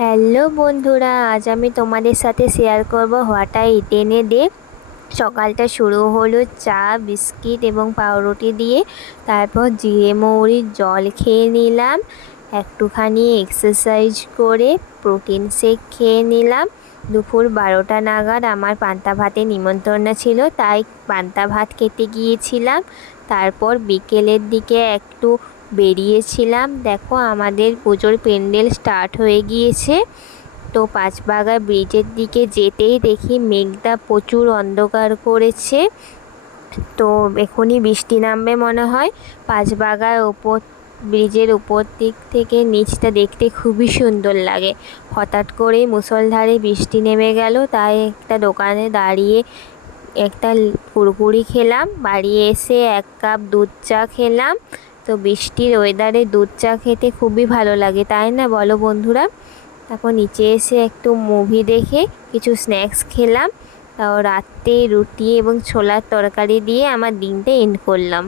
Hello বন্ধুরা, আজ আমি তোমাদের সাথে শেয়ার করব what I it in a day. সকালটা শুরু হলো চা, বিস্কিট এবং পাউরুটি দিয়ে। তারপর জিরে মৌরির জল খেয়ে নিলাম, একটুখানি এক্সারসাইজ করে প্রোটিন শেক খেয়ে নিলাম। দুপুর 12টা নাগাদ আমার পান্তা ভাতে নিমন্ত্রণ ছিল, তাই পান্তা ভাত খেতে গিয়েছিলাম। তারপর বিকেলের দিকে একটু বেরিয়েছিলাম। দেখো, আমাদের পুজোর প্যান্ডেল স্টার্ট হয়ে গিয়েছে। তো পাঁচবাগা ব্রিজের দিকে যেতেই দেখি মেঘটা প্রচুর অন্ধকার করেছে। তো এখনই বৃষ্টি নামবে মনে হয়। পাঁচবাগার ওপর ব্রিজের উপর দিক থেকে নিচটা দেখতে খুবই সুন্দর লাগে। হঠাৎ করে মুষলধারে বৃষ্টি নেমে গেল, তাই একটা দোকানে দাঁড়িয়ে একটা কুরকুরি খেলাম। বাড়ি এসে 1 কাপ দুধ চা খেলাম। তো বৃষ্টির ওয়েদারে দুধ চা খেতে খুবই ভালো লাগে, তাই না বলো বন্ধুরা? তারপর নিচে এসে একটু মুভি দেখে কিছু স্ন্যাক্স খেলাম। তাও রাতে রুটি এবং ছোলার তরকারি দিয়ে আমার দিনটা এন্ড করলাম।